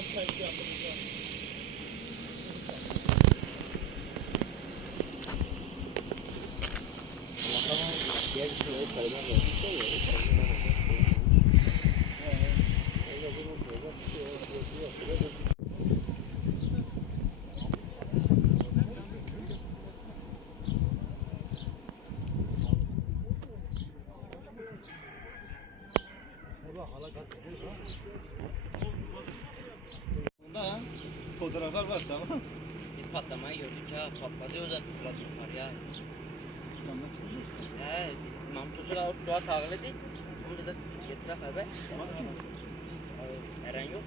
ben test yaptıracağım. Tamam. Diğer bir şey yok. Kaydan da. Bunda fotoğraflar var tamam. Biz patlamayı gördük ha. Patlıyor da fırlatmışlar ya. He, Mamtuçlar o suya tağıl edip. Bunda da getirek haber. Eren yok.